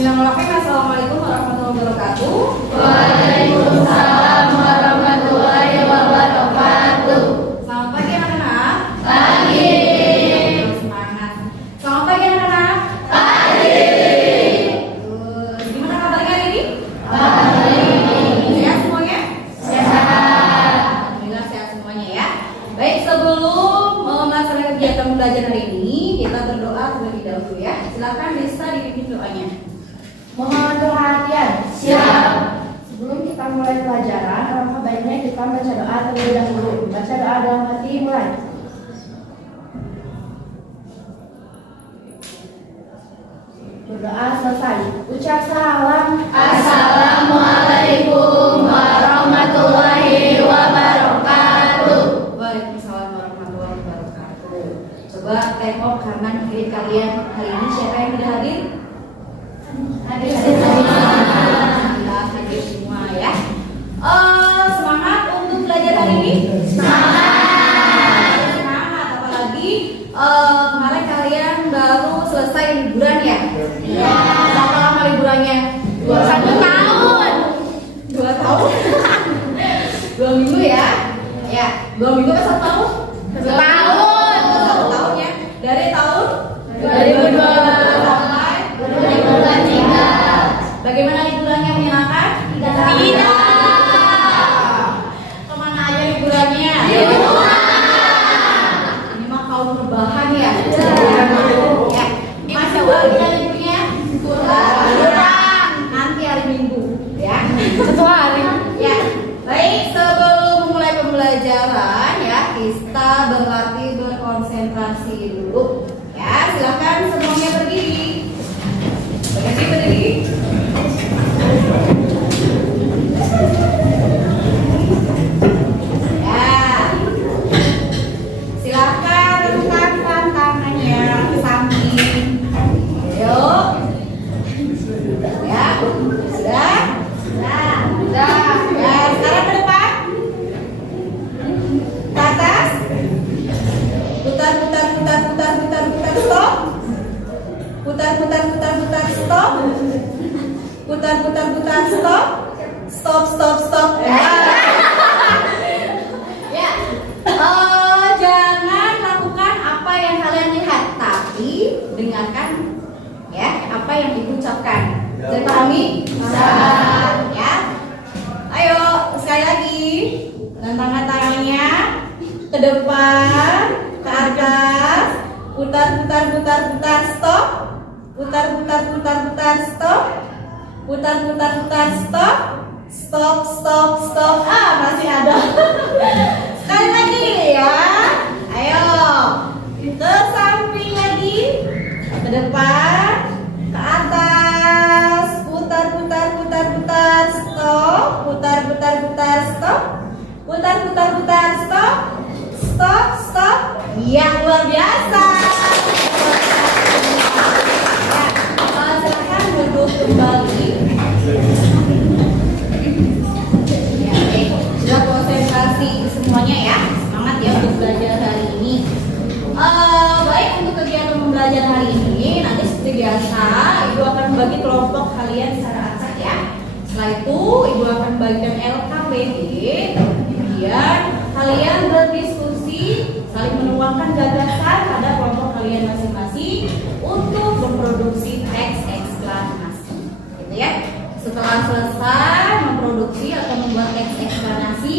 Bismillahirrahmanirrahim. Assalamualaikum warahmatullahi wabarakatuh. Waalaikumsalam warahmatullahi wabarakatuh. Selamat pagi anak-anak. Pagi. Semangat. Selamat pagi anak-anak. Pagi. Gimana kabarnya hari ini? Pagi. Sehat semuanya? Sehat. Alhamdulillah sehat semuanya ya. Baik, sebelum melaksanakan kegiatan belajar hari ini, kita berdoa terlebih dahulu ya. Silakan Desta dipimpin doanya. Mohon perhatian. Siap. Sebelum kita mulai pelajaran, alangkah baiknya kita baca doa terlebih dahulu. Baca doa dalam hati, mulai. Berdoa selesai. Ucap salam. Assalamualaikum warahmatullahi wabarakatuh. Waalaikumsalam warahmatullahi wabarakatuh. Coba tengok kanan kiri kalian hari ini siapa yang tidak hadir? Hadir Alhamdulillah hadir semua ya. Semangat untuk belajar hari ini? Semangat. Semangat, apalagi kemarin kalian baru selesai liburan ya? Iya. Berapa lama liburannya? 1 tahun. 2 tahun? 2 minggu ya? Ya, 2 minggu atau 1 tahun? 1 tahun. 1 tahun ya. Dari tahun 2002 sampai 2023. Bagaimana liburannya, menyenangkan? Tidak. Kemana aja liburannya? Di rumah. Ini mah kaum rebahan ya? Ya. Masih Di- lagi liburnya? Kurang. Nanti hari Minggu ya. 1 hari. Ya. Baik, sebelum memulai pembelajaran ya, kita berlatih berkonsentrasi dulu. Ya, silakan semuanya berdiri. Berdiri. Ya. Silakan rentangkan tangannya ke samping. Yuk. Ya, sudah? Sudah. Ya, sekarang ke depan. Ke atas. Putar, stop. Putar, stop. Putar, stop. Stop. Ya. Ya. Jangan lakukan apa yang kalian lihat, tapi dengarkan ya apa yang diucapkan. Bisa pahami? Ya. Ayo sekali lagi. Dengan tangannya ke depan, ke atas. Putar, stop. Putar, stop. Putar, stop. Stop. Masih ada. Sekali lagi ya. Ayo. Ke samping lagi. Ke depan, ke atas. Putar, stop. Putar, stop. Putar, stop. Iya, luar biasa. Ya, silakan duduk kembali. Ya, oke. Sudah konsentrasi semuanya ya. Semangat ya untuk belajar hari ini. Baik, untuk kegiatan pembelajaran hari ini nanti seperti biasa Ibu akan membagi kelompok kalian secara acak ya. Setelah itu Ibu akan membagikan LKPD. Kemudian kalian berdiskusi, saling menuangkan gagasan pada kelompok kalian masing-masing untuk memproduksi teks eksplanasi. Gitu ya. Setelah selesai memproduksi atau membuat teks eksplanasi,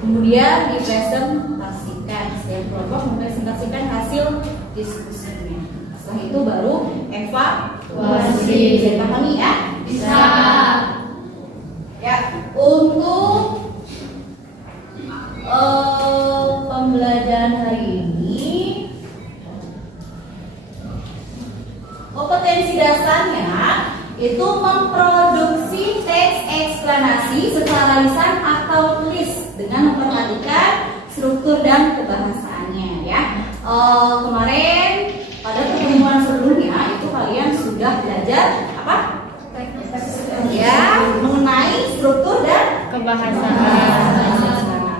kemudian dipresentasikan. Setiap kelompok mempresentasikan hasil diskusinya. Setelah itu baru evaluasi. Bisa dipahami ya? Bisa. Ya, untuk pembelajaran hari ini, kompetensi dasarnya itu memproduksi teks eksplanasi secara lisan atau tulis dengan memperhatikan struktur dan kebahasaannya ya. Kemarin pada pertemuan sebelumnya itu kalian sudah belajar apa? Ya, mengenai struktur dan Kebahasaan.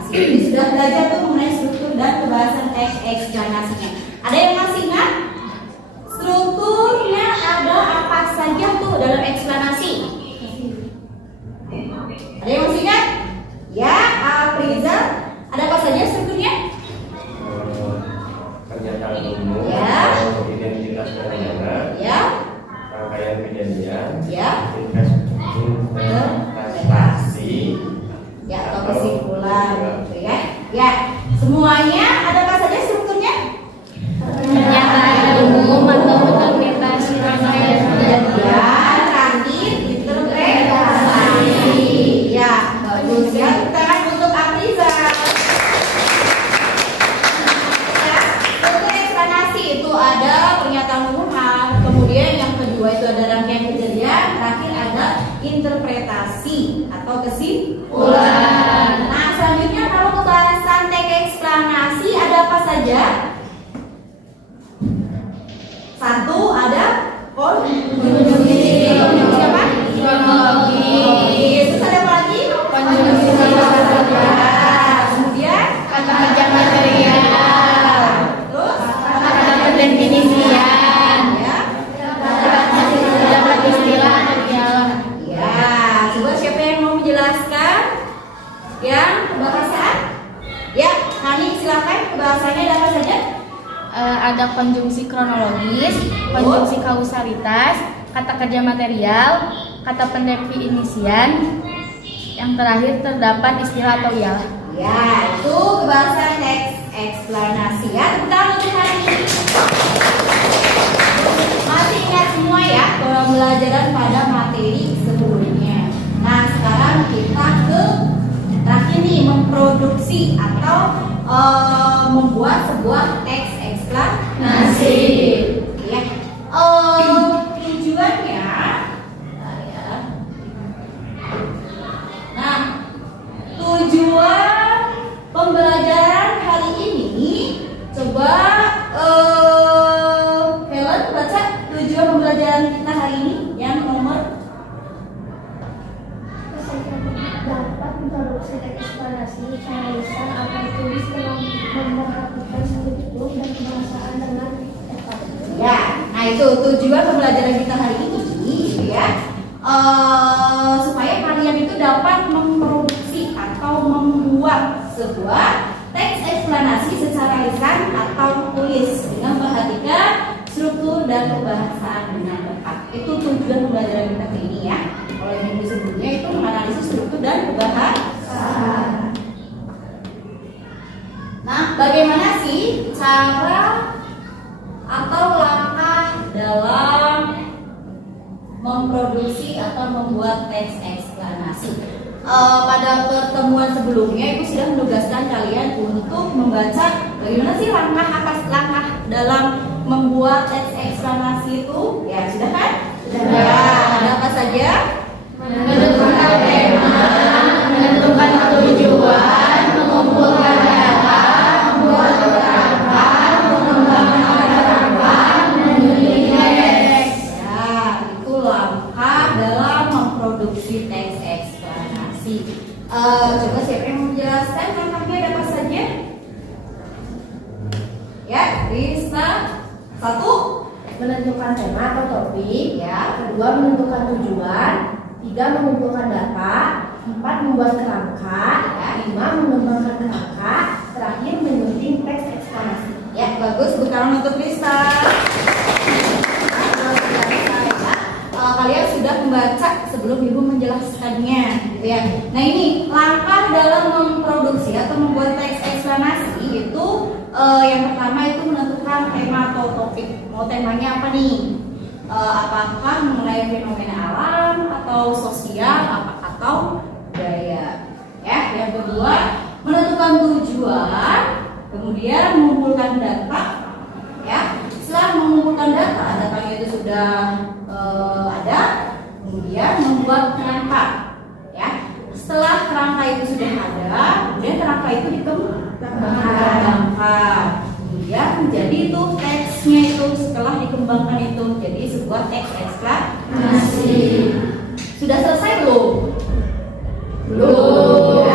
Jadi sudah belajar tuh mengenai struktur dan kebahasan teks eksplanasinya. Ada yang masih ingat? Strukturnya ada apa saja tuh dalam eksplanasi? kedua itu ada rangkaian kejadian, terakhir ada interpretasi atau kesimpulan. Nah, selanjutnya kalau pembahasan teks eksplanasi ada apa saja? Satu ada konjungsi. Konjungsi apa? Kronologis. Terus ada apa lagi? Konjungsi kata kerja. Kemudian Kata kerja material. terus Kata pendefinisian. ya. Dapat istilah material. Ya, coba siapa yang mau menjelaskan? Yang kebahasaan? Ya, Hani silakan. Bahasanya ada apa saja? Ada konjungsi kronologis, konjungsi kausalitas, kata kerja material, kata pendefinisian. Yang terakhir terdapat istilah atau ialah. Ya, itu kebahasan teks eksplanasi ya. Tepuk tangan untuk hari ini. Masih ingat semua ya pembelajaran pada materi sebelumnya. Nah, sekarang kita ke terakhir nih, memproduksi atau membuat sebuah teks eksplanasi. Ya. Tujuannya Nah, tujuan pembelajaran hari ini, coba Helen baca tujuan pembelajaran kita hari ini yang nomor. Dapat memproduksi teks eksplanasi secara lisan atau tulis dengan memperhatikan struktur dan kebahasaan dengan tepat. Ya, nah itu tujuan pembelajaran kita hari ini ya. Supaya kalian itu dapat memproduksi atau membuat sebuah teks eksplanasi secara lisan atau tulis dengan memperhatikan struktur dan kebahasaan dengan tepat. Itu tujuan pembelajaran kita kali ini ya. Kalau yang minggu sebelumnya itu menganalisis struktur dan kebahasaan. Nah, bagaimana sih cara atau langkah dalam memproduksi atau membuat teks eksplanasi? Pada pertemuan sebelumnya itu sudah menugaskan kalian untuk membaca bagaimana sih langkah atas langkah dalam membuat teks eksplanasi itu. Ya, sudah kan? Sudah. Ya, ada apa saja? Menentukan tema, menentukan tujuan, mengumpulkan data, membuat keterangan, mengembangkan harapan, menyusun teks. Ya, itu langkah dalam memproduksi teks eksplanasi. Coba siapa yang menjelaskan langkahnya ada apa saja? Ya, bisa. Satu, Menentukan tema atau topik. ya. Kedua, menentukan tujuan. Tiga, mengumpulkan data. Empat, membuat kerangka. Lima, mengembangkan kerangka. Terakhir, menyusun teks eksplanasi. Ya, bagus. Bukan untuk Lisa. Kalian sudah membaca sebelum ibu menjelaskannya, gitu ya. Nah, ini langkah dalam memproduksi atau membuat teks eksplanasi itu yang pertama itu menentukan tema atau topik. Mau temanya apa nih? Apakah mengenai fenomena alam atau sosial atau budaya? Ya, yang kedua menentukan tujuan, kemudian mengumpulkan data. Ya, setelah mengumpulkan data, datanya itu sudah ada, kemudian membuat kerangka. Ya, setelah kerangka itu sudah ada, kemudian kerangka itu dikembangkan. Kemudian menjadi itu teksnya itu setelah dikembangkan itu jadi sebuah teks eksplanasi. Sudah selesai belum? Belum.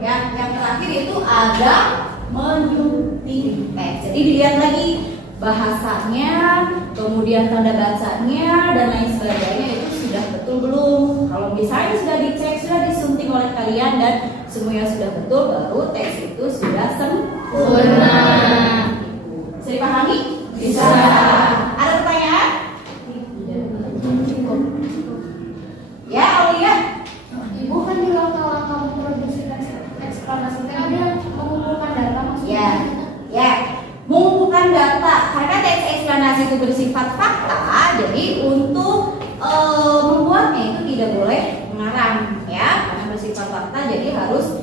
Ya, yang terakhir itu ada menyunting teks. Jadi dilihat lagi bahasanya, kemudian tanda bacanya dan lain sebagainya itu sudah betul belum? Kalau misalnya sudah dicek, sudah disunting oleh kalian dan semuanya sudah betul, baru teks itu sudah sempurna. Bisa dipahami? Bisa. Ada pertanyaan? Ya, Aulia. Ibu kan di langkah-langkah memproduksi teks eksplanasi ada mengumpulkan data maksudnya. Ya, ya. Mengumpulkan data karena teks eksplanasi itu bersifat fakta, jadi untuk membuatnya itu tidak boleh mengarang, ya, karena bersifat fakta, jadi harus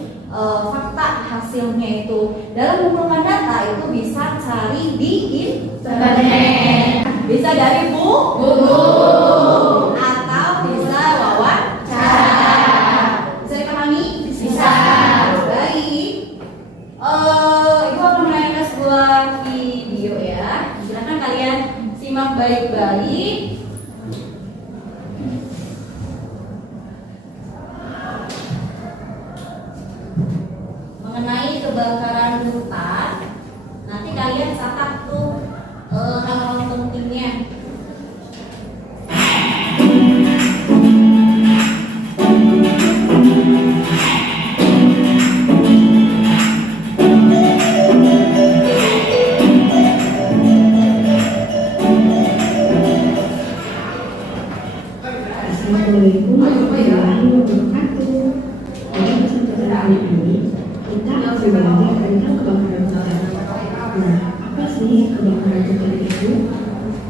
fakta hasilnya itu. Dalam mengumpulkan data itu bisa cari di internet, bisa dari buku, Assalamualaikum warahmatullahi wabarakatuh. Pada kesempatan kali ini kita akan belajar tentang kebakaran hutan. Nah, apa sih kebakaran hutan itu?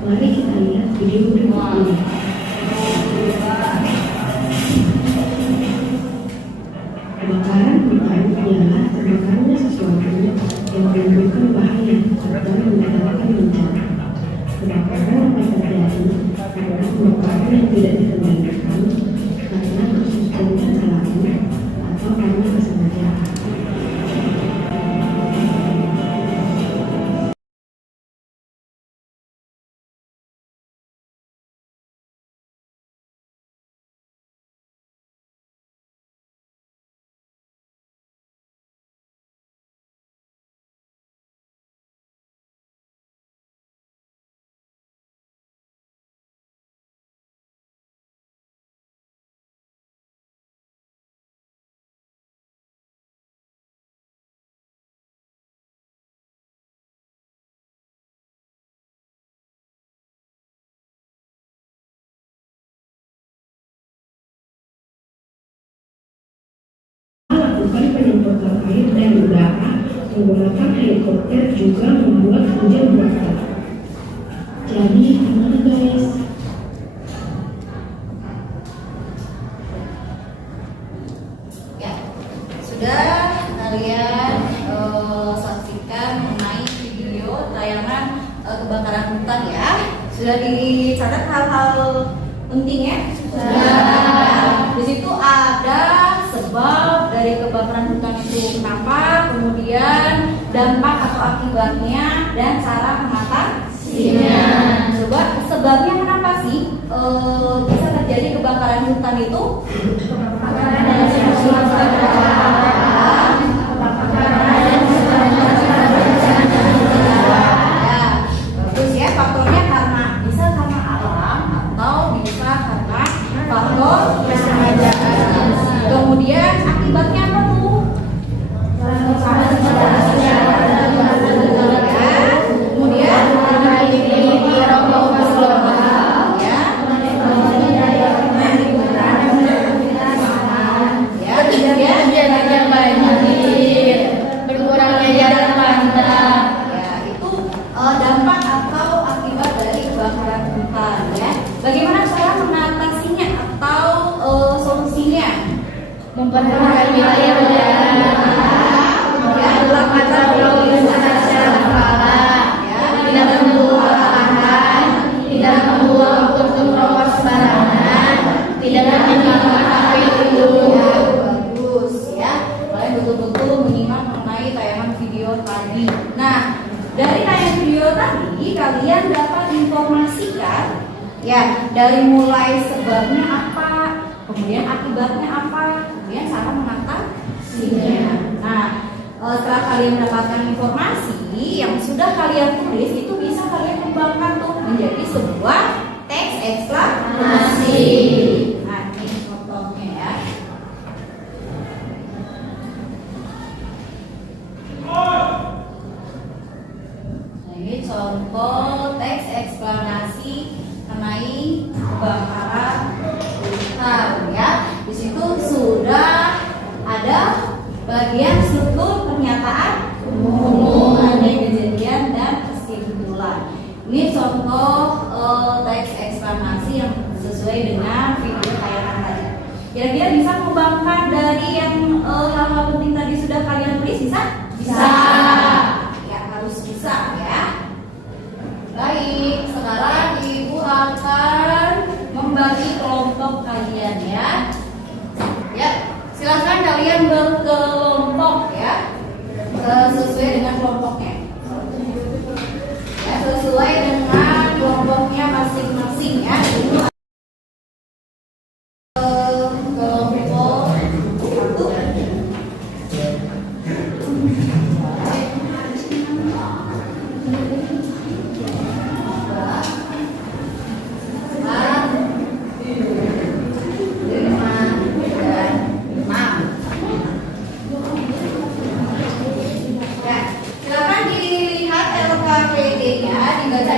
Mari kita lihat video berikut ini. Kebakaran hutan ialah terbakarnya sesuatu yang menimbulkan bahaya atau mendatangkan bencana. Kebakaran dapat terjadi karena kebakaran yang tidak dikendalikan, karena proses bencana alami, atau karena kesengajaan. Lakukan penyemprotan air dan udara menggunakan helikopter juga membuat hujan buatan. Jadi gimana guys? Ya, sudah kalian saksikan mengenai video tayangan kebakaran hutan ya. Sudah dicatat hal-hal penting ya. Di situ ada sebab dari kebakaran hutan itu kenapa, kemudian dampak atau akibatnya, dan cara mengatasinya. Coba sebabnya kenapa sih bisa terjadi kebakaran hutan itu? Ya, bagus ya, faktornya karena bisa karena alam atau bisa karena faktor kesengajaan. Kemudian akibatnya apa tuh? Kemudian berkurangnya jarak pandang. Ya, itu dampak atau akibat dari kebakaran hutan ya. Bagaimana cara mengatasinya atau solusinya? Memperhatikan wilayah udara, Kemudian melakukan protokol secara kepala, tidak membuang lahan, tidak membuang puntung rokok sembarangan, tidak menyalakan api unggun. ya, bagus ya. Kalian betul-betul menyimak mengenai tayangan video tadi. Nah, dari tayangan video tadi kalian dapat informasikan ya dari mulai sebabnya apa, kemudian akibatnya apa, kemudian cara mengatasinya. Nah, setelah kalian mendapatkan informasi yang sudah kalian tulis, itu bisa kalian kembangkan tuh menjadi sebuah teks eksplanasi. Nah, ini contohnya ya. Nah, ini contoh teks eksplanasi mengenai kebakaran hutan ya. Di situ sudah ada bagian struktur pernyataan umum, ada kejadian dan kesimpulan. Ini contoh teks eksplanasi yang sesuai dengan video tayangan tadi. Kira-kira bisa mengembangkan dari yang hal-hal penting tadi sudah kalian tulis, bisa? Bisa. Ya, harus bisa ya. Baik, sekarang Ibu akan membagi kelompok kalian ya. Ya, silakan kalian berkelompok ya, sesuai dengan kelompoknya. Ya, sesuai dengan kelompoknya masing-masing ya. Ibu kelompok 1. Silakan dilihat LKPD-nya, dibaca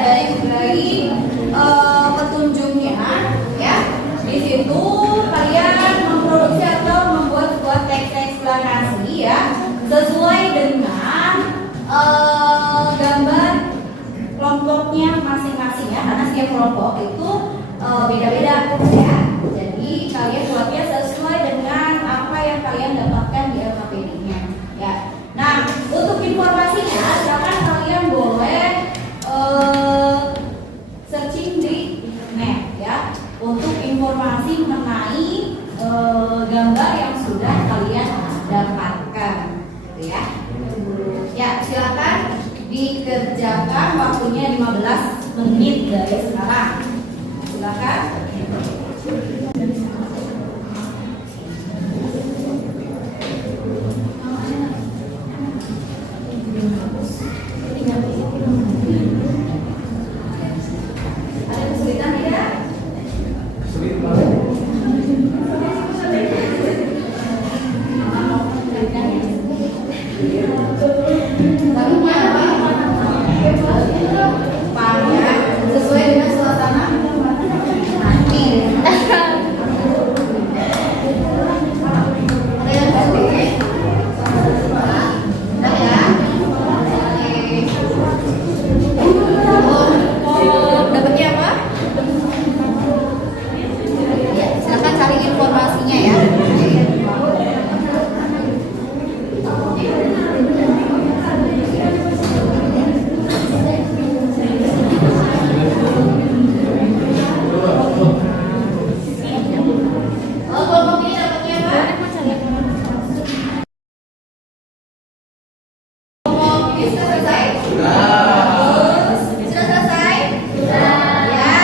gambar yang sudah kalian dapatkan, gitu ya. Ya, silakan dikerjakan, waktunya 15 menit dari sekarang. Silakan. Ada kesulitan tidak? Lagunya apa? Panya sesuai dengan suasana nanti. Ada yang ganti? Ada ya? Dapatnya apa? Ya, silakan cari informasinya ya. Kelompok ini dapatnya apa? Kelompok ini sudah selesai? Sudah selesai? Ya?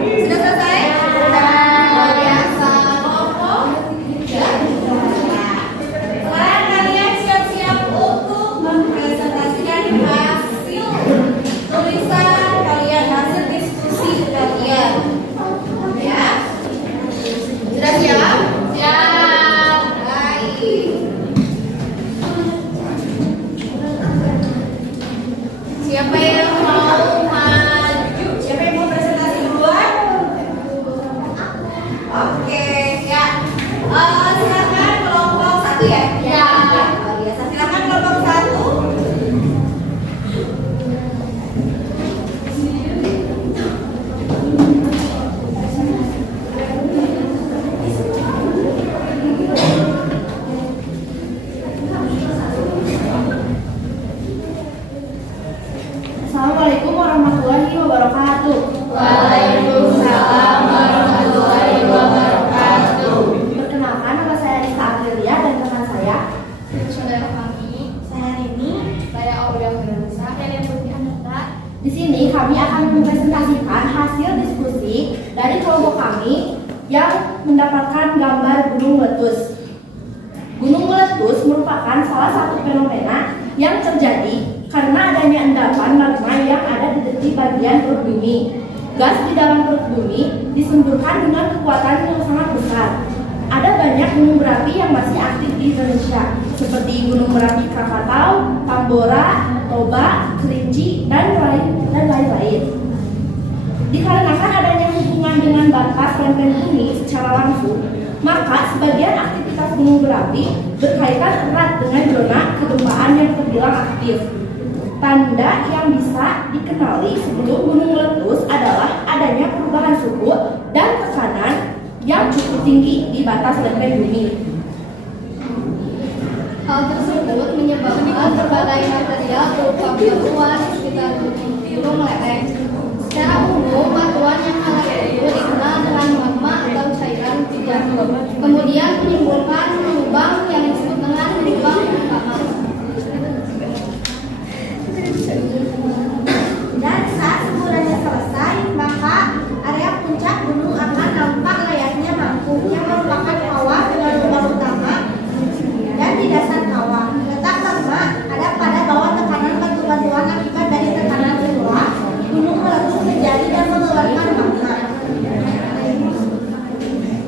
Sudah selesai? Luar biasa. Kelompok? Ya? Sekarang kalian siap-siap untuk mempresentasikan hasil tulisan kalian, hasil diskusi kalian. Ya? Sudah siap? Siap. Baik. Siapa yang mau maju? Siapa yang mau presentasi duluan? Oke, ya. Silakan kelompok 1 ya? Ya. Luar biasa. Silakan kelompok 1. Assalamualaikum warahmatullahi wabarakatuh. Waalaikumsalam warahmatullahi wabarakatuh. Perkenalkan, nama saya Nisa Aprilia dan teman saya. Saudara kami, Saya Nini. saya Aulia Firdausah, yang Putih Ananta. Di sini kami akan mempresentasikan hasil diskusi dari kelompok kami yang mendapatkan gambar gunung meletus. Gunung meletus merupakan salah satu fenomena yang terjadi karena adanya endapan magma yang ada di bagian perut bumi. Gas di dalam perut bumi disemburkan dengan kekuatan yang sangat besar. Ada banyak gunung berapi yang masih aktif di Indonesia, seperti Gunung Merapi Krakatau, Tambora, Toba, Kerinci, dan lain-lain. Dikarenakan adanya hubungan dengan batas lempeng bumi secara langsung, maka sebagian aktivitas gunung berapi berkaitan erat dengan zona kegempaan yang terbilang aktif. Tanda yang bisa dikenali sebelum gunung meletus adalah adanya perubahan suhu dan tekanan yang cukup tinggi di batas lempeng bumi. Hal tersebut menyebabkan berbagai material berupa batuan di sekitar gunung lereng. Secara umum, batuan yang hangat itu dikenal dengan magma atau cairan hujan. Kemudian menimbulkan lubang yang disebut dengan lubang utama. Dan saat semburannya selesai, maka area puncak gunung akan nampak layaknya mangkuk yang merupakan kawah dengan lubang utama dan di dasar kawah. Letak magma ada pada bawah tekanan batu-batuan akibat dari tekanan itulah gunung meletus menjadi dan mengeluarkan magma.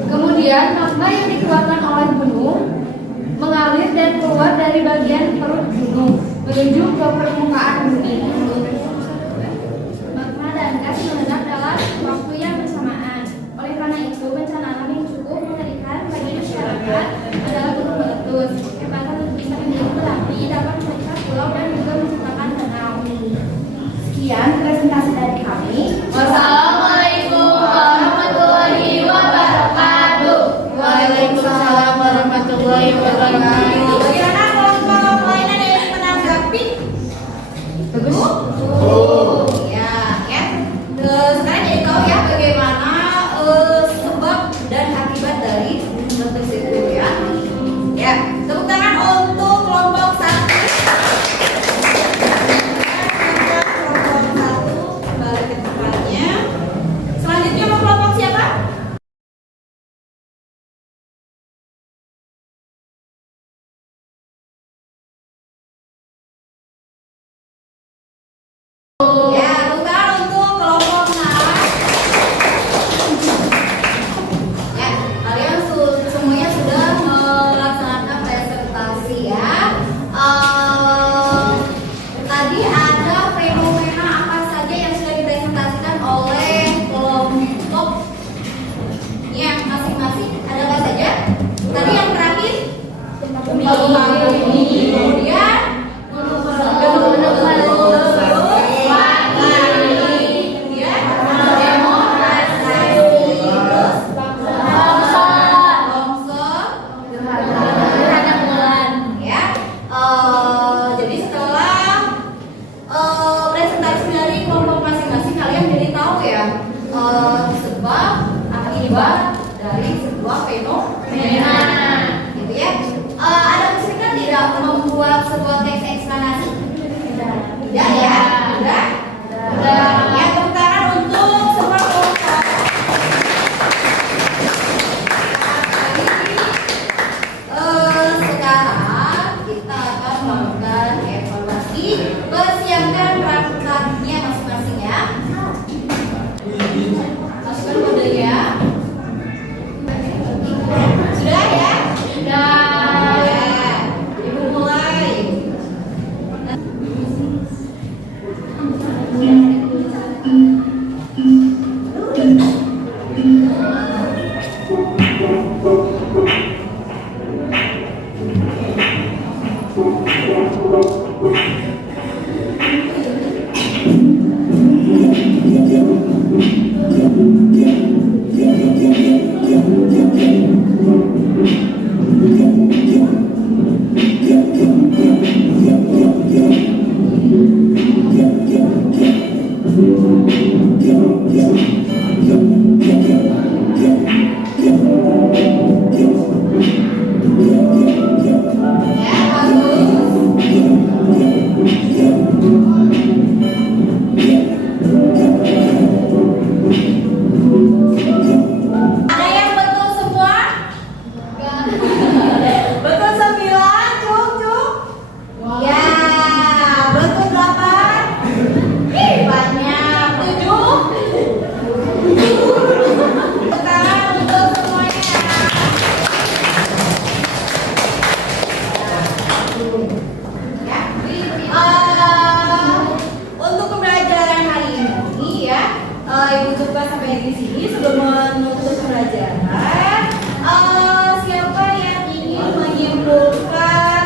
Kemudian magma yang dikeluarkan oleh gunung mengalir dan keluar dari bagian perut gunung menuju ke permukaan bumi. Magma dan gas meledak dalam waktu yang bersamaan. Oleh karena itu, bencana alam yang cukup mengerikan bagi masyarakat adalah gunung meletus. Kekuatan letusan gunung berapi dapat memecah pulau dan juga menciptakan danau. Sekian presentasi dari kami. Wassalamualaikum warahmatullahi wabarakatuh. Waalaikumsalam warahmatullahi wabarakatuh. Bagaimana kelompok lain ada yang menanggapi? Bagus. akibat dari sebuah fenomena. Gitu ya. Ada kesulitan tidak membuat sebuah teks eksplanasi? Tidak ya? Tidak? Ya, tepuk tangan untuk semua peserta. Sekarang kita akan melakukan evaluasi. Persiapkan perangkatnya masing-masing ya. Masukkan kodenya. Sudah ya? Sudah. Ya. Ibu mulai. Ya, bagus. Ada yang betul semua? Betul 9, cuk. Ya, betul 8. Ih, banyak. 7. Sekarang untuk semuanya. Ya. Untuk pembelajaran hari ini ya, Ibu coba sampai di sini sebelum menutup pembelajaran. Siapa yang ingin menyimpulkan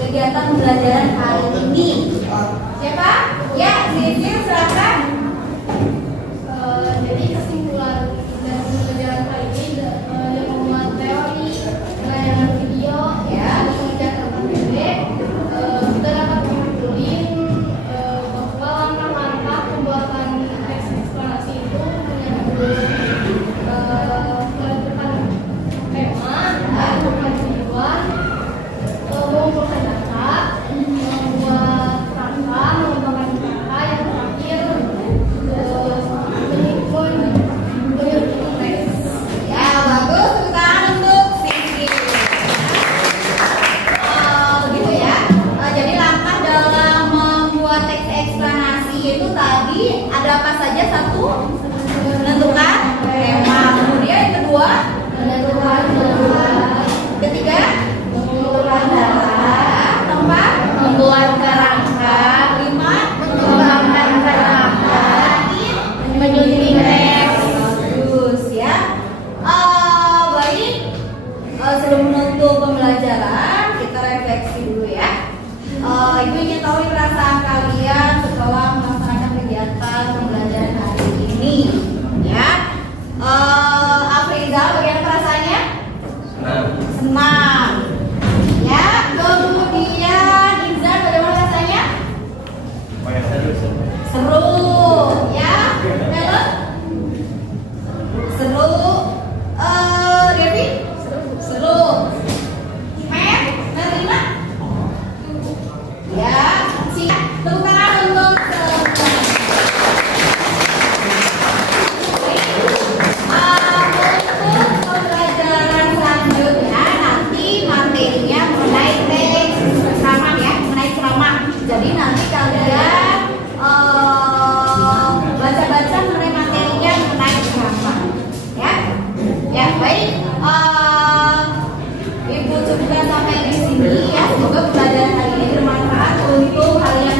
kegiatan pembelajaran hari ini? Siapa? Ya, Zizir silakan. Jadi kesimpulan dari pembelajaran kali ini yang memuat teori, layanan video, Ya. mengerjakan KTP, kita dapat menyimpulkan bahwa langkah-langkah pembuatan teks eksplanasi itu menentukan tema, menentukan tujuan, mengumpulkan data, membuat kerangka, mengembangkan kerangka, yang terakhir menyusun teks. Ya, bagus. Tepuk tangan untuk Zizir. Begitu ya. Jadi langkah dalam membuat teks eksplanasi itu tadi ada apa saja? Satu, menentukan tema. Kemudian yang kedua, Menentukan tujuan, ketiga, mengumpulkan data, keempat, membuat kerangka, lima, mengembangkan kerangka, terakhir, menyusun teks. bagus ya. Baik. Sebelum menutup pembelajaran, kita refleksi dulu ya. Ibu ingin tahu perasaan kalian setelah melaksanakan kegiatan pembelajaran hari ini, ya. Afrizal, bagaimana perasaannya? Senang. Ya. Kemudian Izan, bagaimana rasanya? Seru. Ya. Helen? Seru. Devi? Seru. Mer? Merlina? Ya. Siap. Tepuk tangan untuk untuk pembelajaran selanjutnya nanti materinya mengenai teks ceramah ya, mengenai ceramah. Jadi nanti kalian baca-baca mengenai materinya mengenai ceramah, ya. Ya baik. Ibu cukupkan sampai di sini ya. Semoga pembelajaran hari ini bermanfaat untuk kalian